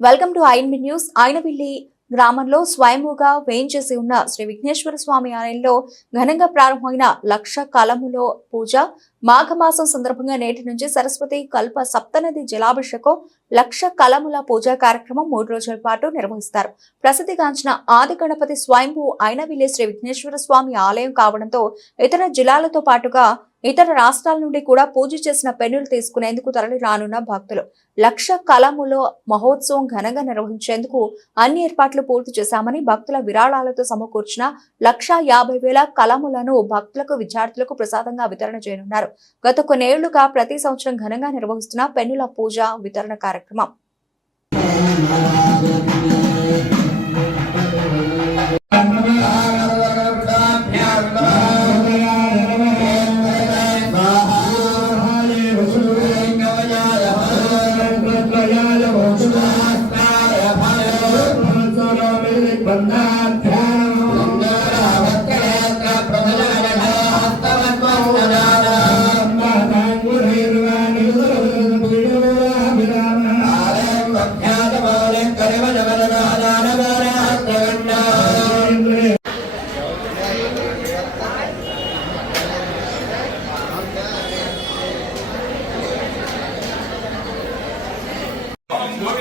Welcome to INB news. Ainavilli గ్రామంలో స్వయంభూగా వేయించేసి ఉన్న శ్రీ విఘ్నేశ్వర స్వామి ఆలయంలో ఘనంగా ప్రారంభమైన లక్ష కలములో పూజ. మాఘమాసం సందర్భంగా నేటి నుంచి సరస్వతి కల్ప సప్తనది జలాభిషేకం లక్ష కలముల పూజా కార్యక్రమం మూడు రోజుల పాటు నిర్వహిస్తారు. ప్రసిద్ధిగాంచిన ఆది గణపతి స్వయంభూ అయినవిల్లి శ్రీ విఘ్నేశ్వర స్వామి ఆలయం కావడంతో ఇతర జిల్లాలతో పాటుగా ఇతర రాష్ట్రాల నుండి కూడా పూజ చేసిన పెన్నులు తీసుకునేందుకు తరలి రానున్న భక్తులు. లక్ష కలములో మహోత్సవం ఘనంగా నిర్వహించేందుకు అన్ని ఏర్పాట్లు పూర్తి చేశామని భక్తుల విరాళాలతో సమకూర్చిన లక్ష యాభై వేల కలములను భక్తులకు విద్యార్థులకు ప్రసాదంగా వితరణ చేయనున్నారు. గత కొన్నేళ్ళుగా ప్రతి సంవత్సరం ఘనంగా నిర్వహిస్తున్న పెన్నుల పూజ వితరణ కార్యక్రమం.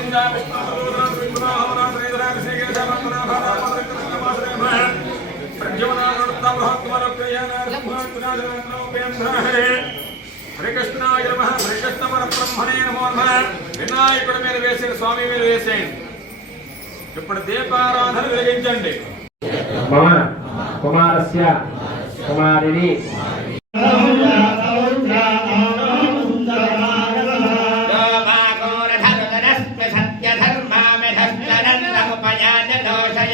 గోవింద శ్రీకృష్ణాయ నమ శ్రీకృష్ణ పరబ్రహ్మణే నమో నమ. వినాయకుడి మీద వేసిన స్వామి మీద వేసేయండి. ఇప్పుడు దీపారాధన వెలిగించండి. మమ కుమారస్య కుమారిని